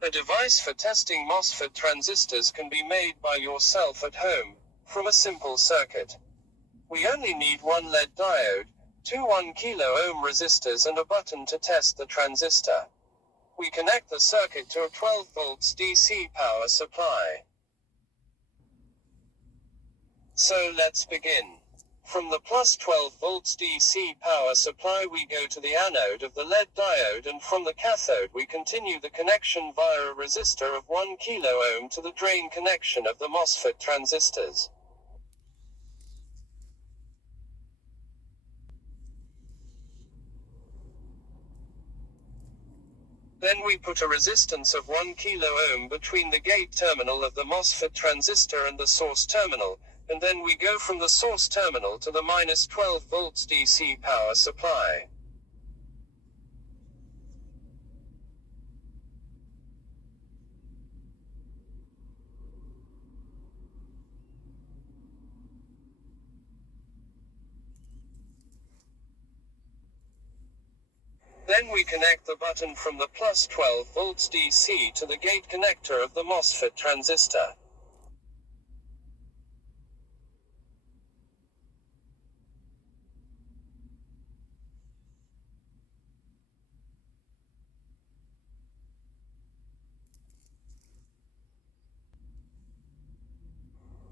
A device for testing MOSFET transistors can be made by yourself at home, from a simple circuit. We only need one LED diode, two 1 kilo ohm resistors and a button to test the transistor. We connect the circuit to a 12 volts DC power supply. So let's begin. From the plus 12 volts DC power supply we go to the anode of the LED diode, and from the cathode we continue the connection via a resistor of 1 kilo ohm to the drain connection of the MOSFET transistors. Then we put a resistance of 1 kilo ohm between the gate terminal of the MOSFET transistor and the source terminal, and then we go from the source terminal to the minus 12 volts DC power supply. Then we connect the button from the plus 12 volts DC to the gate connector of the MOSFET transistor.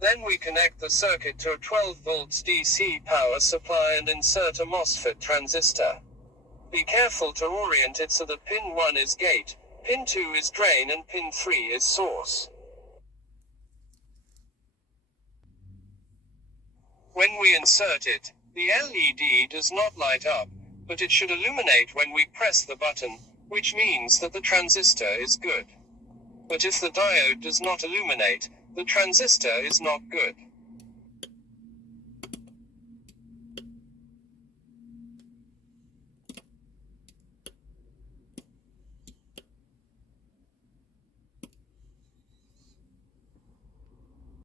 Then we connect the circuit to a 12 volts DC power supply and insert a MOSFET transistor. Be careful to orient it so that pin 1 is gate, pin 2 is drain and pin 3 is source. When we insert it, the LED does not light up, but it should illuminate when we press the button, which means that the transistor is good. But if the diode does not illuminate, the transistor is not good.